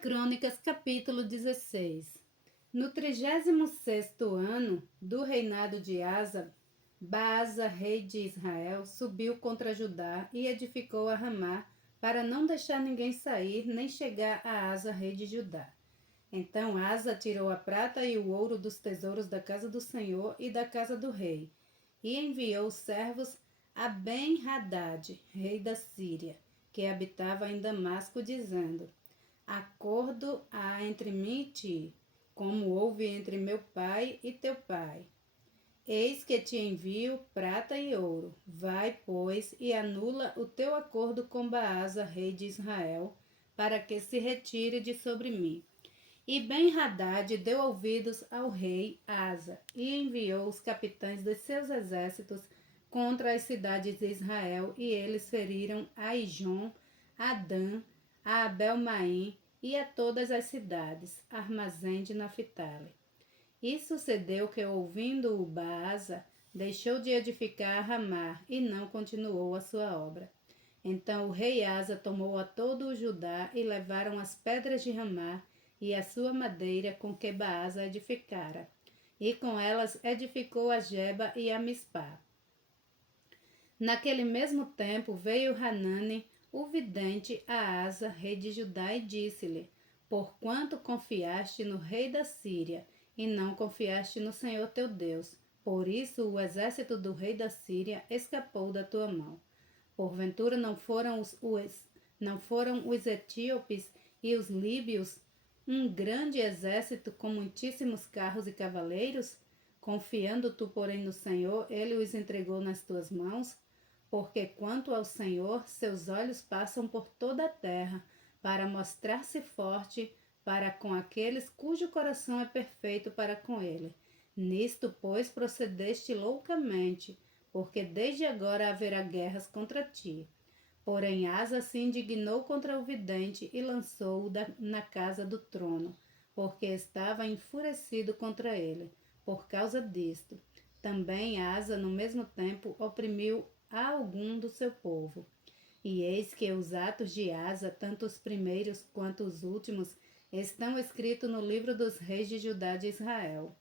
Crônicas, capítulo 16. No 36º ano do reinado de Asa, Baasa, rei de Israel, subiu contra Judá e edificou a Ramá, para não deixar ninguém sair, nem chegar a Asa, rei de Judá. Então Asa tirou a prata e o ouro dos tesouros da casa do Senhor e da casa do rei, e enviou servos a Ben-Hadad, rei da Síria, que habitava em Damasco, dizendo: Acordo há entre mim e ti, como houve entre meu pai e teu pai. Eis que te envio prata e ouro. Vai, pois, e anula o teu acordo com Baasa, rei de Israel, para que se retire de sobre mim. E Ben-Hadad deu ouvidos ao rei Asa e enviou os capitães de seus exércitos contra as cidades de Israel, e eles feriram a Ijon, a Dan, a Abel-Maim e a todas as cidades, armazém de Naphtali. E sucedeu que, ouvindo-o Baasa, deixou de edificar a Ramá e não continuou a sua obra. Então o rei Asa tomou a todo o Judá e levaram as pedras de Ramá e a sua madeira com que Baasa edificara, e com elas edificou a Geba e a Mispá. Naquele mesmo tempo veio Hanani, o vidente, a Asa, rei de Judá, e disse-lhe: Porquanto confiaste no rei da Síria, e não confiaste no Senhor teu Deus, por isso o exército do rei da Síria escapou da tua mão. Porventura não foram os etíopes e os líbios um grande exército com muitíssimos carros e cavaleiros? Confiando tu, porém, no Senhor, ele os entregou nas tuas mãos. Porque quanto ao Senhor, seus olhos passam por toda a terra, para mostrar-se forte para com aqueles cujo coração é perfeito para com ele. Nisto, pois, procedeste loucamente, porque desde agora haverá guerras contra ti. Porém Asa se indignou contra o vidente e lançou-o na casa do trono, porque estava enfurecido contra ele, por causa disto. Também Asa, no mesmo tempo, oprimiu a algum do seu povo. E eis que os atos de Asa, tanto os primeiros quanto os últimos, estão escritos no livro dos reis de Judá de Israel.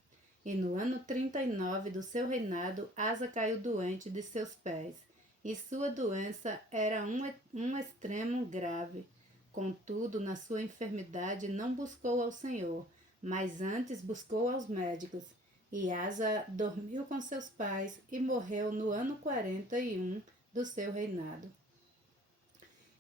E no ano 39 do seu reinado, caiu doente de seus pés, e sua doença era um extremo grave. Contudo, na sua enfermidade não buscou ao Senhor, mas antes buscou aos médicos. E Asa dormiu com seus pais e morreu no ano 41 do seu reinado.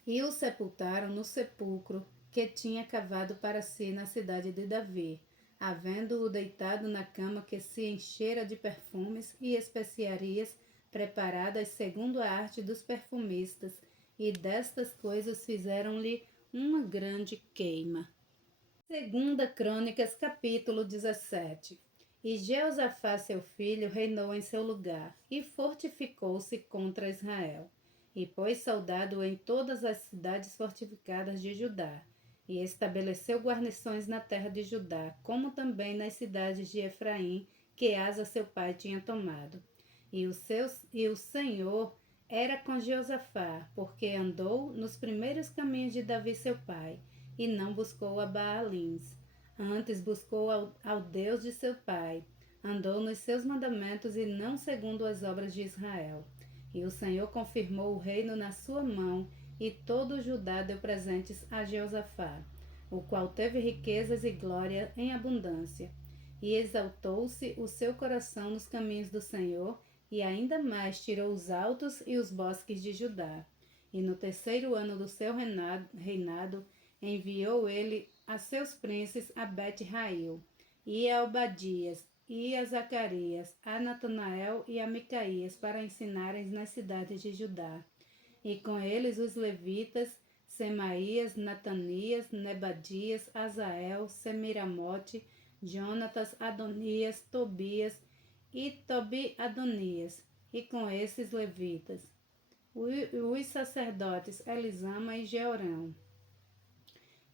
E o sepultaram no sepulcro que tinha cavado para si na cidade de Davi, havendo-o deitado na cama que se enchera de perfumes e especiarias preparadas segundo a arte dos perfumistas, e destas coisas fizeram-lhe uma grande queima. Segunda Crônicas, capítulo 17. E Jeosafá, seu filho, reinou em seu lugar, e fortificou-se contra Israel, e pôs soldado em todas as cidades fortificadas de Judá, e estabeleceu guarnições na terra de Judá, como também nas cidades de Efraim, que Asa seu pai tinha tomado. E o Senhor era com Jeosafá, porque andou nos primeiros caminhos de Davi seu pai, e não buscou a Baalins. Antes buscou ao Deus de seu pai, andou nos seus mandamentos e não segundo as obras de Israel. E o Senhor confirmou o reino na sua mão, e todo o Judá deu presentes a Jeosafá, o qual teve riquezas e glória em abundância. E exaltou-se o seu coração nos caminhos do Senhor, e ainda mais tirou os altos e os bosques de Judá. E no 3º ano do seu reinado enviou ele a seus príncipes a Bet-Rail, e a Obadias, e a Zacarias, a Natanael e a Micaías, para ensinarem nas cidades de Judá. E com eles os levitas, Semaías, Natanias, Nebadias, Azael, Semiramote, Jonatas, Adonias, Tobias e Tobi-Adonias, e com esses levitas, os sacerdotes Elisama e Jeorão.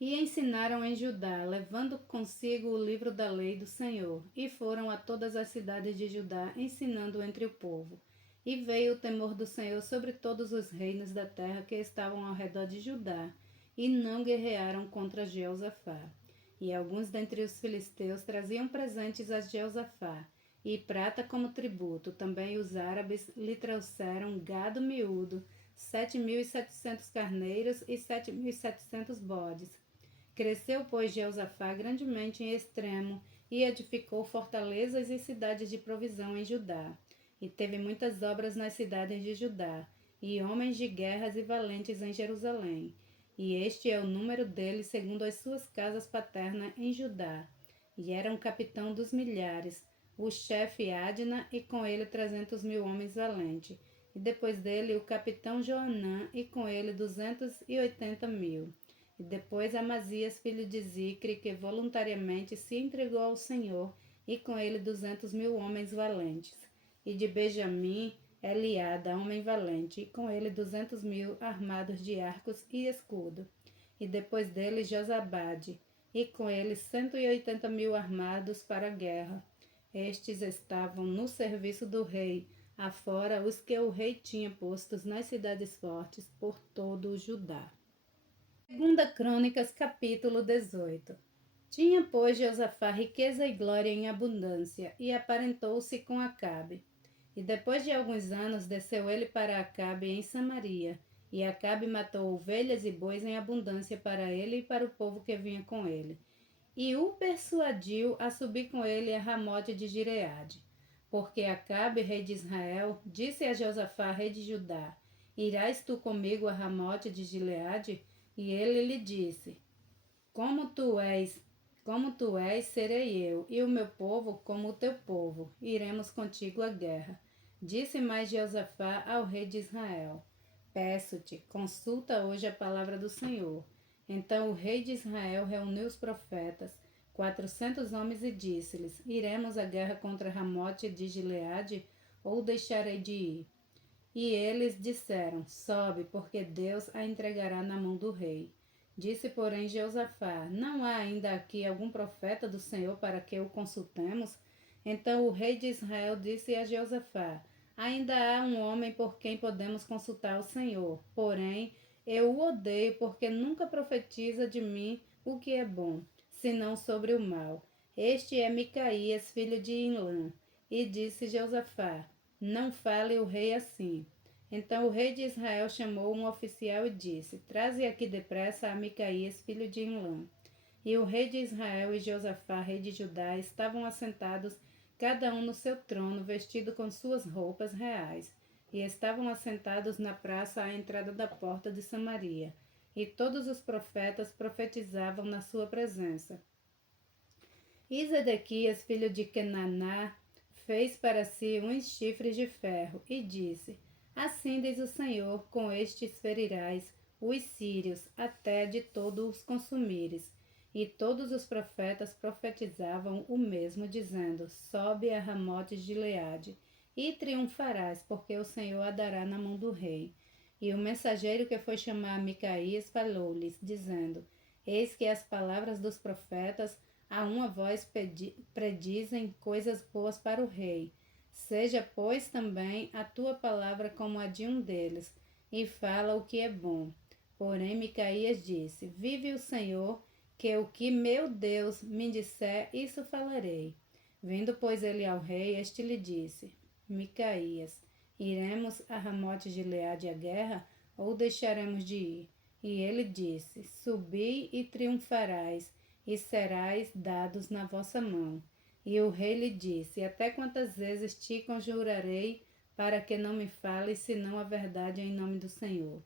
E ensinaram em Judá, levando consigo o livro da lei do Senhor, e foram a todas as cidades de Judá, ensinando entre o povo. E veio o temor do Senhor sobre todos os reinos da terra que estavam ao redor de Judá, e não guerrearam contra Jeosafá. E alguns dentre os filisteus traziam presentes a Jeosafá, e prata como tributo. Também os árabes lhe trouxeram gado miúdo, 7.700 carneiros e 7.700 bodes. Cresceu, pois, Jeosafá grandemente em extremo, e edificou fortalezas e cidades de provisão em Judá. E teve muitas obras nas cidades de Judá, e homens de guerras e valentes em Jerusalém. E este é o número deles segundo as suas casas paternas em Judá. E era um capitão dos milhares, o chefe Adna, e com ele 300.000 homens valentes. E depois dele o capitão Joanã, e com ele 280.000. E depois Amazias, filho de Zicre, que voluntariamente se entregou ao Senhor, e com ele 200.000 homens valentes. E de Benjamim, Eliada, homem valente, e com ele 200.000 armados de arcos e escudo. E depois dele Josabade, e com ele 180.000 armados para a guerra. Estes estavam no serviço do rei, afora os que o rei tinha postos nas cidades fortes por todo o Judá. Segunda Crônicas, capítulo 18. Tinha, pois, Josafá riqueza e glória em abundância, e aparentou-se com Acabe. E depois de alguns anos desceu ele para Acabe em Samaria, e Acabe matou ovelhas e bois em abundância para ele e para o povo que vinha com ele. E o persuadiu a subir com ele a Ramote de Gileade. Porque Acabe, rei de Israel, disse a Josafá, rei de Judá: Irás tu comigo a Ramote de Gileade? E ele lhe disse: Como tu és, serei eu, e o meu povo como o teu povo. Iremos contigo à guerra. Disse mais Josafá ao rei de Israel: Peço-te, consulta hoje a palavra do Senhor. Então o rei de Israel reuniu os profetas, 400 homens, e disse-lhes: Iremos à guerra contra Ramote de Gileade, ou deixarei de ir? E eles disseram: Sobe, porque Deus a entregará na mão do rei. Disse, porém, Josafá: Não há ainda aqui algum profeta do Senhor para que o consultemos? Então o rei de Israel disse a Josafá: Ainda há um homem por quem podemos consultar o Senhor. Porém, eu o odeio, porque nunca profetiza de mim o que é bom, senão sobre o mal. Este é Micaías, filho de Imlã. E disse Josafá: Não fale o rei assim. Então o rei de Israel chamou um oficial e disse: Traze aqui depressa a Micaías, filho de Imlã. E o rei de Israel e Josafá, rei de Judá, estavam assentados, cada um no seu trono, vestido com suas roupas reais. E estavam assentados na praça à entrada da porta de Samaria. E todos os profetas profetizavam na sua presença. E Zedequias, filho de Kenaná, fez para si uns chifres de ferro e disse: Assim diz o Senhor: com estes ferirás os sírios, até de todo os consumires. E todos os profetas profetizavam o mesmo, dizendo: Sobe a Ramote de Gileade, e triunfarás, porque o Senhor a dará na mão do rei. E o mensageiro que foi chamar Micaías falou-lhes, dizendo: Eis que as palavras dos profetas a uma voz predizem coisas boas para o rei. Seja, pois, também a tua palavra como a de um deles, e fala o que é bom. Porém, Micaías disse: Vive o Senhor, que o que meu Deus me disser, isso falarei. Vindo, pois, ele ao rei, este lhe disse: Micaías, iremos a Ramote de Gileade à guerra, ou deixaremos de ir? E ele disse: Subi e triunfarás, e serás dados na vossa mão. E o rei lhe disse: Até quantas vezes te conjurarei para que não me fales senão a verdade em nome do Senhor?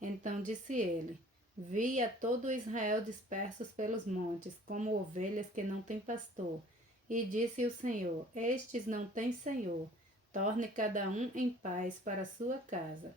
Então disse ele: Vi a todo Israel dispersos pelos montes, como ovelhas que não têm pastor. E disse o Senhor: Estes não têm senhor. Torne cada um em paz para a sua casa.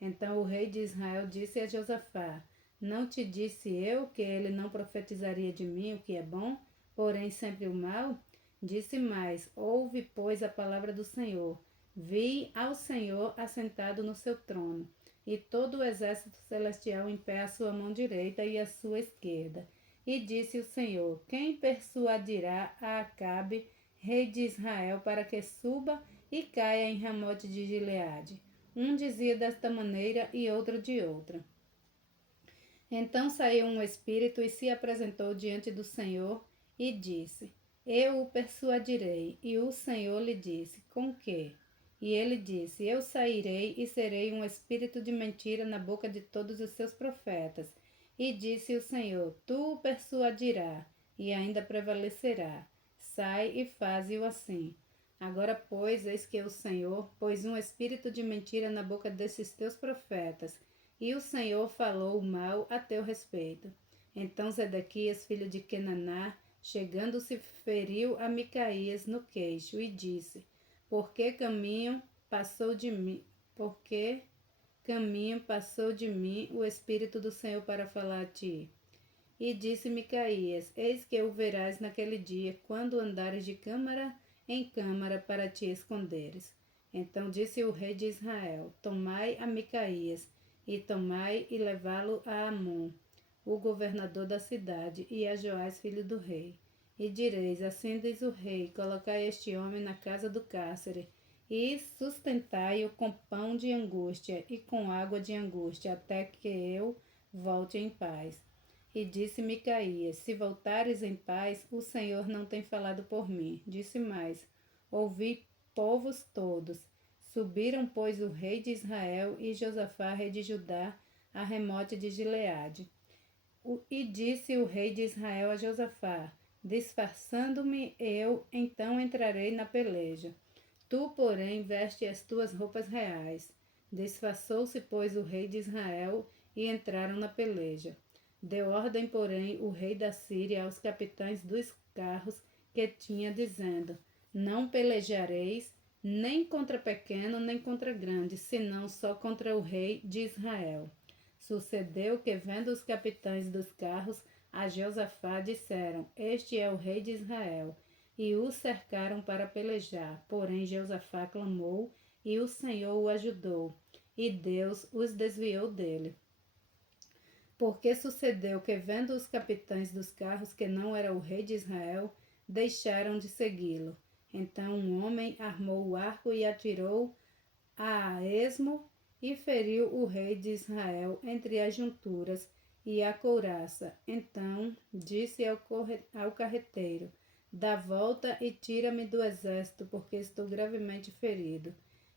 Então o rei de Israel disse a Josafá: Não te disse eu que ele não profetizaria de mim o que é bom, porém sempre o mal? Disse mais: Ouve, pois, a palavra do Senhor. Vi ao Senhor assentado no seu trono, e todo o exército celestial em pé à sua mão direita e à sua esquerda. E disse o Senhor: Quem persuadirá a Acabe, rei de Israel, para que suba e caia em Ramote de Gileade? Um dizia desta maneira e outro de outra. Então saiu um espírito e se apresentou diante do Senhor e disse: Eu o persuadirei. E o Senhor lhe disse: Com que? E ele disse: Eu sairei e serei um espírito de mentira na boca de todos os seus profetas. E disse o Senhor: Tu o persuadirás, e ainda prevalecerá. Sai e faze-o assim. Agora, pois, eis que o Senhor pôs um espírito de mentira na boca desses teus profetas, e o Senhor falou mal a teu respeito. Então Zedequias, filho de Kenaná, chegando-se, feriu a Micaías no queixo e disse: Por que caminho passou de mim? Por que caminho passou de mim o Espírito do Senhor para falar a ti? E disse Micaías: Eis que o verás naquele dia, quando andares de câmara em câmara para te esconderes. Então disse o rei de Israel: Tomai a Micaías, e tomai e levá-lo a Amon, o governador da cidade, e a Joás, filho do rei. E direis: Assim diz o rei: Colocai este homem na casa do cárcere, e sustentai-o com pão de angústia e com água de angústia, até que eu volte em paz. E disse Micaías: Se voltares em paz, o Senhor não tem falado por mim. Disse mais: Ouvi, povos todos. Subiram, pois, o rei de Israel e Josafá, rei de Judá, a remote de Gileade. E disse o rei de Israel a Josafá: Disfarçando-me eu, então entrarei na peleja. Tu, porém, veste as tuas roupas reais. Disfarçou-se, pois, o rei de Israel e entraram na peleja. Deu ordem, porém, o rei da Síria aos capitães dos carros que tinha, dizendo: Não pelejareis nem contra pequeno, nem contra grande, senão só contra o rei de Israel. Sucedeu que, vendo os capitães dos carros a Josafá, disseram: Este é o rei de Israel. E o cercaram para pelejar. Porém, Josafá clamou, e o Senhor o ajudou, e Deus os desviou dele. Porque sucedeu que, vendo os capitães dos carros que não era o rei de Israel, deixaram de segui-lo. Então um homem armou o arco e atirou a esmo e feriu o rei de Israel entre as junturas e a couraça. Então disse ao carreteiro: Dá volta e tira-me do exército, porque estou gravemente ferido.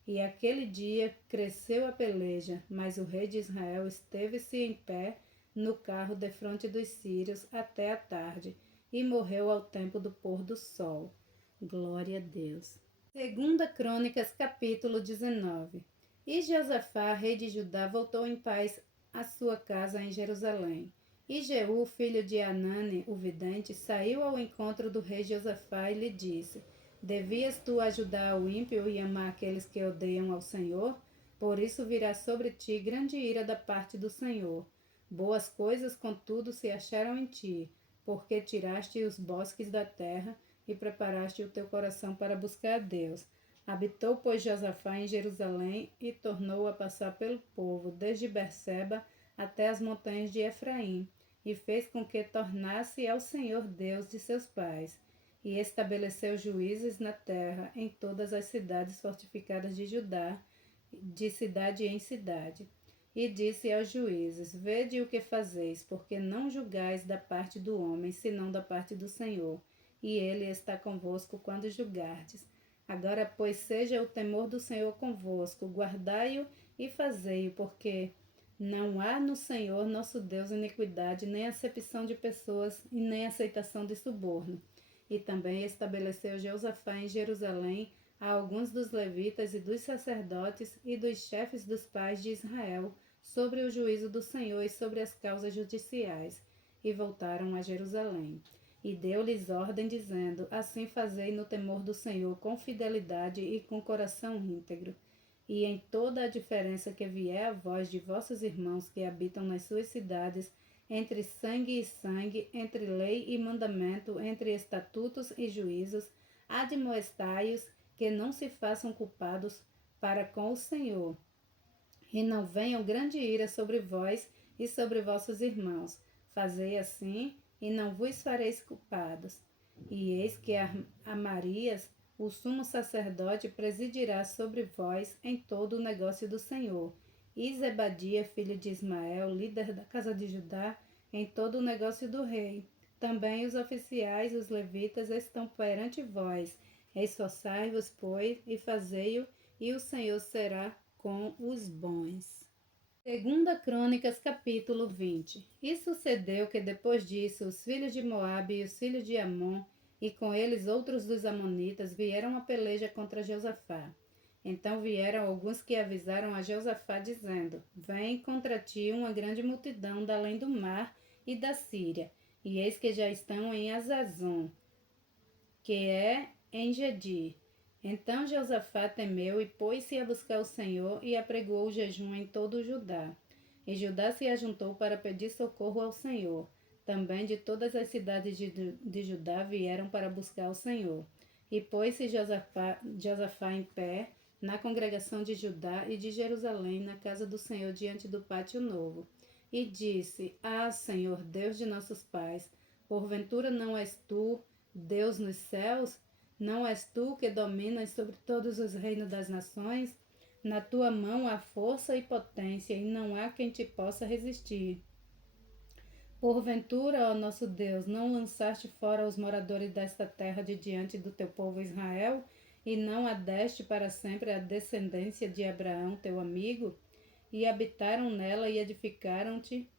E aquele dia cresceu a peleja, mas o rei de Israel esteve-se em pé no carro defronte dos sírios até a tarde, e morreu ao tempo do pôr do sol. Glória a Deus. Segunda Crônicas, capítulo 19. E Josafá, rei de Judá, voltou em paz à sua casa em Jerusalém. E Jeú, filho de Anani, o vidente, saiu ao encontro do rei Josafá e lhe disse: Devias tu ajudar o ímpio e amar aqueles que odeiam ao Senhor? Por isso virá sobre ti grande ira da parte do Senhor. Boas coisas, contudo, se acharam em ti, porque tiraste os bosques da terra e preparaste o teu coração para buscar a Deus. Habitou, pois, Josafá em Jerusalém e tornou a passar pelo povo, desde Berseba até as montanhas de Efraim, e fez com que tornasse ao Senhor Deus de seus pais. E estabeleceu juízes na terra, em todas as cidades fortificadas de Judá, de cidade em cidade. E disse aos juízes: Vede o que fazeis, porque não julgais da parte do homem, senão da parte do Senhor, e ele está convosco quando julgardes. Agora, pois, seja o temor do Senhor convosco, guardai-o e fazei-o, porque não há no Senhor nosso Deus iniquidade, nem acepção de pessoas e nem aceitação de suborno. E também estabeleceu Josafá em Jerusalém a alguns dos levitas e dos sacerdotes e dos chefes dos pais de Israel sobre o juízo do Senhor e sobre as causas judiciais, e voltaram a Jerusalém. E deu-lhes ordem, dizendo: Assim fazei no temor do Senhor, com fidelidade e com coração íntegro. E em toda a diferença que vier a vós de vossos irmãos que habitam nas suas cidades, entre sangue e sangue, entre lei e mandamento, entre estatutos e juízos, admoestai-os que não se façam culpados para com o Senhor, e não venham grande ira sobre vós e sobre vossos irmãos. Fazei assim, e não vos fareis culpados. E eis que Amarias, o sumo sacerdote, presidirá sobre vós em todo o negócio do Senhor, e Zebadia, filho de Ismael, líder da casa de Judá, em todo o negócio do rei. Também os oficiais, os levitas, estão perante vós. Esforçai-vos, pois, e fazei-o, e o Senhor será com os bons. Segunda Crônicas, capítulo 20. E sucedeu que depois disso, os filhos de Moabe e os filhos de Amon, e com eles outros dos amonitas, vieram a peleja contra Josafá. Então vieram alguns que avisaram a Josafá, dizendo: Vem contra ti uma grande multidão da além do mar e da Síria, e eis que já estão em Azazon, que é em Gedi. Então Josafá temeu e pôs-se a buscar o Senhor e apregoou o jejum em todo o Judá. E Judá se ajuntou para pedir socorro ao Senhor. Também de todas as cidades de Judá vieram para buscar o Senhor. E pôs-se Josafá em pé na congregação de Judá e de Jerusalém, na casa do Senhor, diante do pátio novo. E disse: Ah, Senhor, Deus de nossos pais, porventura não és tu Deus nos céus? Não és tu que dominas sobre todos os reinos das nações? Na tua mão há força e potência, e não há quem te possa resistir. Porventura, ó nosso Deus, não lançaste fora os moradores desta terra de diante do teu povo Israel, e não adeste para sempre a descendência de Abraão, teu amigo? E habitaram nela e edificaram-te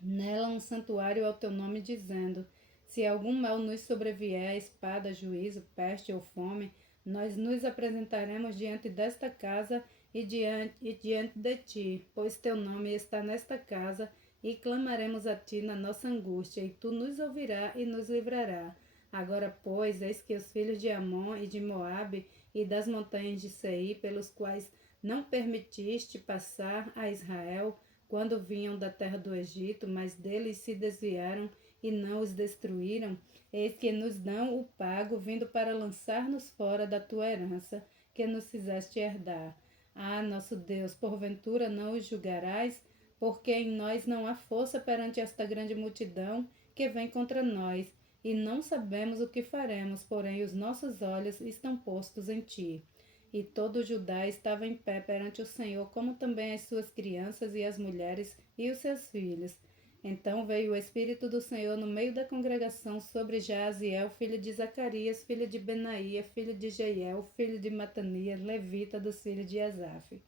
nela um santuário ao teu nome, dizendo: Se algum mal nos sobrevier, a espada, juízo, peste ou fome, nós nos apresentaremos diante desta casa e diante de ti, pois teu nome está nesta casa, e clamaremos a ti na nossa angústia, e tu nos ouvirás e nos livrará. Agora, pois, eis que os filhos de Amon e de Moabe e das montanhas de Seir, pelos quais não permitiste passar a Israel, quando vinham da terra do Egito, mas deles se desviaram e não os destruíram, eis que nos dão o pago, vindo para lançar-nos fora da tua herança, que nos fizeste herdar. Ah, nosso Deus, porventura não os julgarás, porque em nós não há força perante esta grande multidão que vem contra nós, e não sabemos o que faremos, porém os nossos olhos estão postos em ti. E todo Judá estava em pé perante o Senhor, como também as suas crianças e as mulheres e os seus filhos. Então veio o Espírito do Senhor no meio da congregação sobre Jaaziel, filho de Zacarias, filho de Benaía, filho de Jeiel, filho de Matanias, levita dos filhos de Asaf.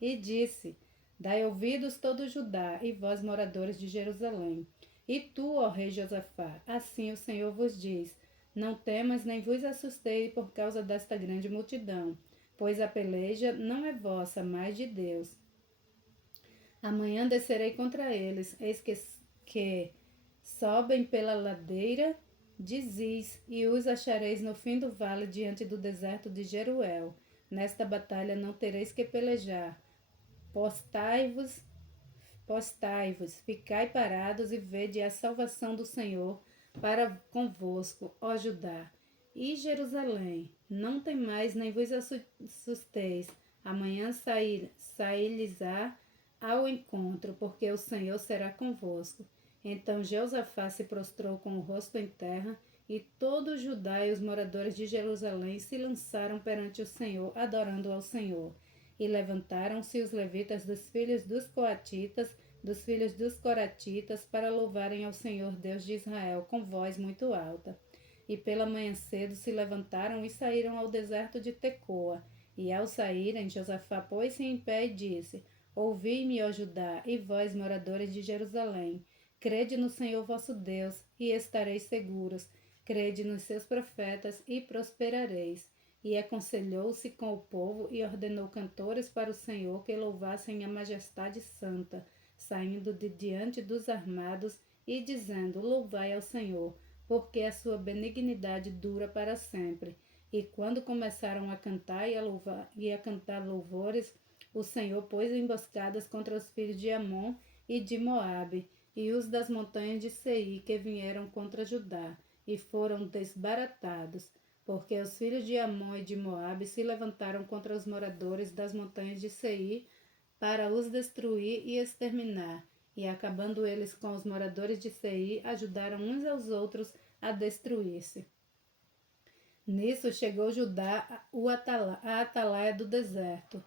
E disse: Dai ouvidos todo Judá, e vós moradores de Jerusalém. E tu, ó rei Josafá, assim o Senhor vos diz: Não temas nem vos assustei por causa desta grande multidão, pois a peleja não é vossa, mas de Deus. Amanhã descerei contra eles, eis que sobem pela ladeira de Ziz, e os achareis no fim do vale, diante do deserto de Jeruel. Nesta batalha não tereis que pelejar. Postai-vos, ficai parados e vede a salvação do Senhor para convosco, ó Judá. E Jerusalém, não temais nem vos assusteis. Amanhã sair-lhes-á ao encontro, porque o Senhor será convosco. Então Josafá se prostrou com o rosto em terra, e todo Judá e os moradores de Jerusalém se lançaram perante o Senhor, adorando ao Senhor. E levantaram-se os levitas dos filhos dos coatitas, dos filhos dos coratitas, para louvarem ao Senhor Deus de Israel com voz muito alta. E pela manhã cedo se levantaram e saíram ao deserto de Tecoa. E ao saírem, Josafá pôs-se em pé e disse: Ouvi-me, ó Judá, e vós, moradores de Jerusalém. Crede no Senhor vosso Deus, e estareis seguros. Crede nos seus profetas, e prosperareis. E aconselhou-se com o povo e ordenou cantores para o Senhor que louvassem a majestade santa, saindo de diante dos armados e dizendo: Louvai ao Senhor, porque a sua benignidade dura para sempre. E quando começaram a cantar e a cantar louvores, o Senhor pôs emboscadas contra os filhos de Amon e de Moabe, e os das montanhas de Seir, que vieram contra Judá, e foram desbaratados, porque os filhos de Amon e de Moabe se levantaram contra os moradores das montanhas de Seir para os destruir e exterminar, e acabando eles com os moradores de Seir, ajudaram uns aos outros a destruir-se. Nisso chegou Judá a atalaia do deserto,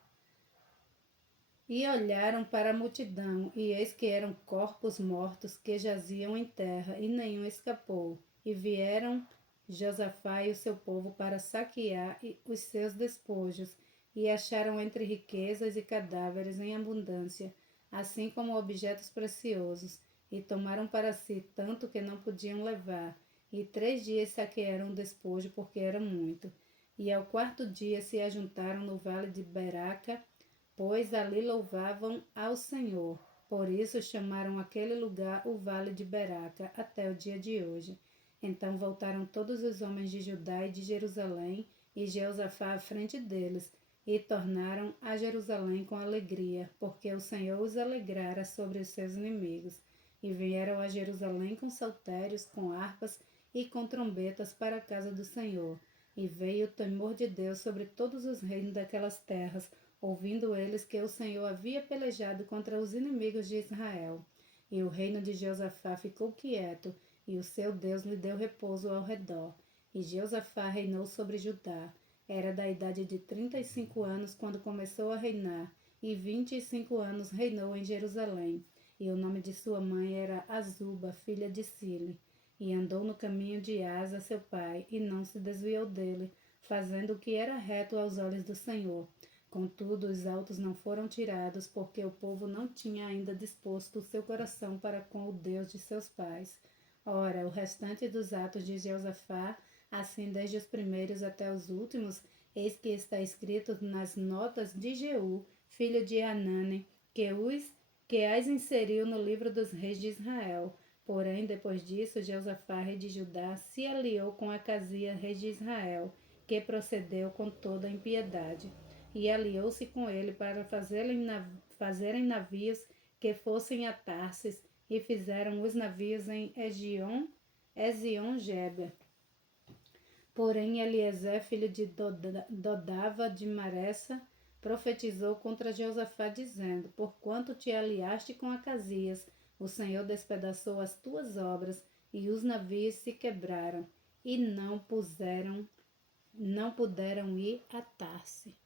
E olharam para a multidão, e eis que eram corpos mortos que jaziam em terra, e nenhum escapou. E vieram Josafá e o seu povo para saquear os seus despojos, e acharam entre riquezas e cadáveres em abundância, assim como objetos preciosos, e tomaram para si tanto que não podiam levar. E 3 dias saquearam o despojo, porque era muito. E ao 4º dia se ajuntaram no vale de Beraca, pois ali louvavam ao Senhor. Por isso chamaram aquele lugar o Vale de Beraca, até o dia de hoje. Então voltaram todos os homens de Judá e de Jerusalém, e Jeosafá à frente deles, e tornaram a Jerusalém com alegria, porque o Senhor os alegrara sobre os seus inimigos. E vieram a Jerusalém com saltérios, com harpas e com trombetas para a casa do Senhor. E veio o temor de Deus sobre todos os reinos daquelas terras, ouvindo eles que o Senhor havia pelejado contra os inimigos de Israel. E o reino de Josafá ficou quieto, e o seu Deus lhe deu repouso ao redor. E Josafá reinou sobre Judá. Era da idade de 35 anos quando começou a reinar, e 25 anos reinou em Jerusalém. E o nome de sua mãe era Azuba, filha de Sile. E andou no caminho de Asa, seu pai, e não se desviou dele, fazendo o que era reto aos olhos do Senhor. Contudo, os altos não foram tirados, porque o povo não tinha ainda disposto o seu coração para com o Deus de seus pais. Ora, o restante dos atos de Josafá, assim desde os primeiros até os últimos, eis que está escrito nas notas de Jeú, filho de Anani, que as inseriu no livro dos reis de Israel. Porém, depois disso, Josafá, rei de Judá, se aliou com Acasias, rei de Israel, que procedeu com toda a impiedade. E aliou-se com ele para fazerem navios que fossem a Tarsis, e fizeram os navios em Ezion-Geber. Porém, Eliezer, filho de Dodava de Maressa, profetizou contra Josafá, dizendo: Porquanto te aliaste com Acasias, o Senhor despedaçou as tuas obras, e os navios se quebraram, e não puderam ir a Tarsis.